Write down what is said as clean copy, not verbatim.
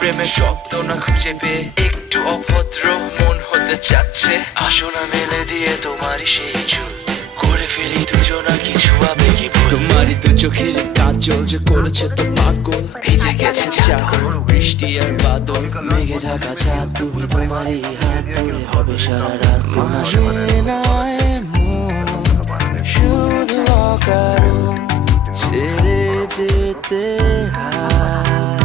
প্রেমের শব্দ না খুঁজে পেয়ে একটু অভদ্র মন হতে চাচ্ছে। আসো না মেলে দিয়ে তোমারই সেই চুল, করে ফেলি দুজনা কিছু আবেগী ভুল। তোমারই দু চোখের কাজল যে করেছে তো পাগল, ভিজে গেছে চাদর বৃষ্টি আর বাদল, মেঘে ঢাকা চাঁদ তুমি তোমারই হাত ধরে হবে সারা রাত। শুধু অকারণ ছেড়ে যেতে হয়।